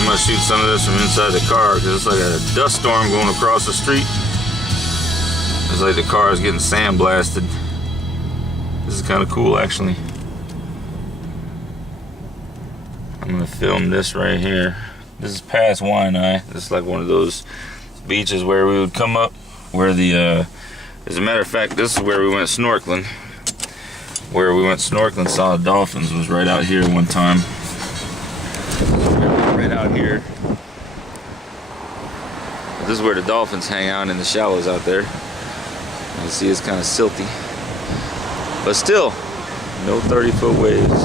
I'm gonna shoot some of this from inside the car because it's like a dust storm going across the street. It's like the car is getting sandblasted. This is kind of cool, actually. I'm gonna film this right here. This is past Waianae. This is like one of those beaches where we would come up, where the, as a matter of fact, this is where we went snorkeling. Where we went snorkeling, saw the dolphins, was right out here one time. Right out here. This is where the dolphins hang out in the shallows out there. You see it's kind of silty. But still, no 30-foot waves.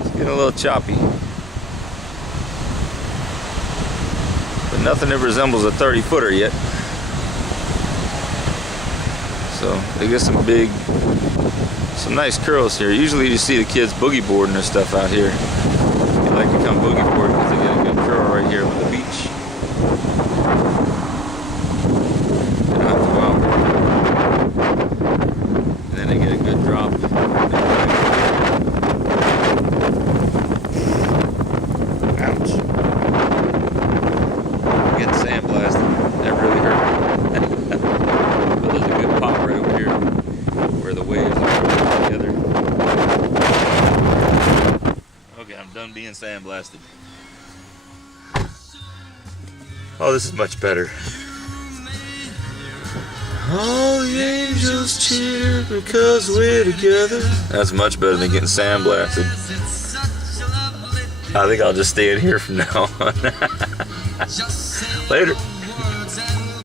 It's getting a little choppy. But nothing that resembles a 30-footer yet. So they get some nice curls here. Usually you see the kids boogie boarding their stuff out here. They like to come boogie board because they get a good curl right here on the beach. They don't have to go out. And then they get a good drop. Ouch. Getting sandblasted. That really hurt. But there's a good pop right over here where the waves are together. Okay, I'm done being sandblasted. Oh, this is much better. All the angels cheer because we're together. That's much better than getting sandblasted. I think I'll just stay in here from now on. Later.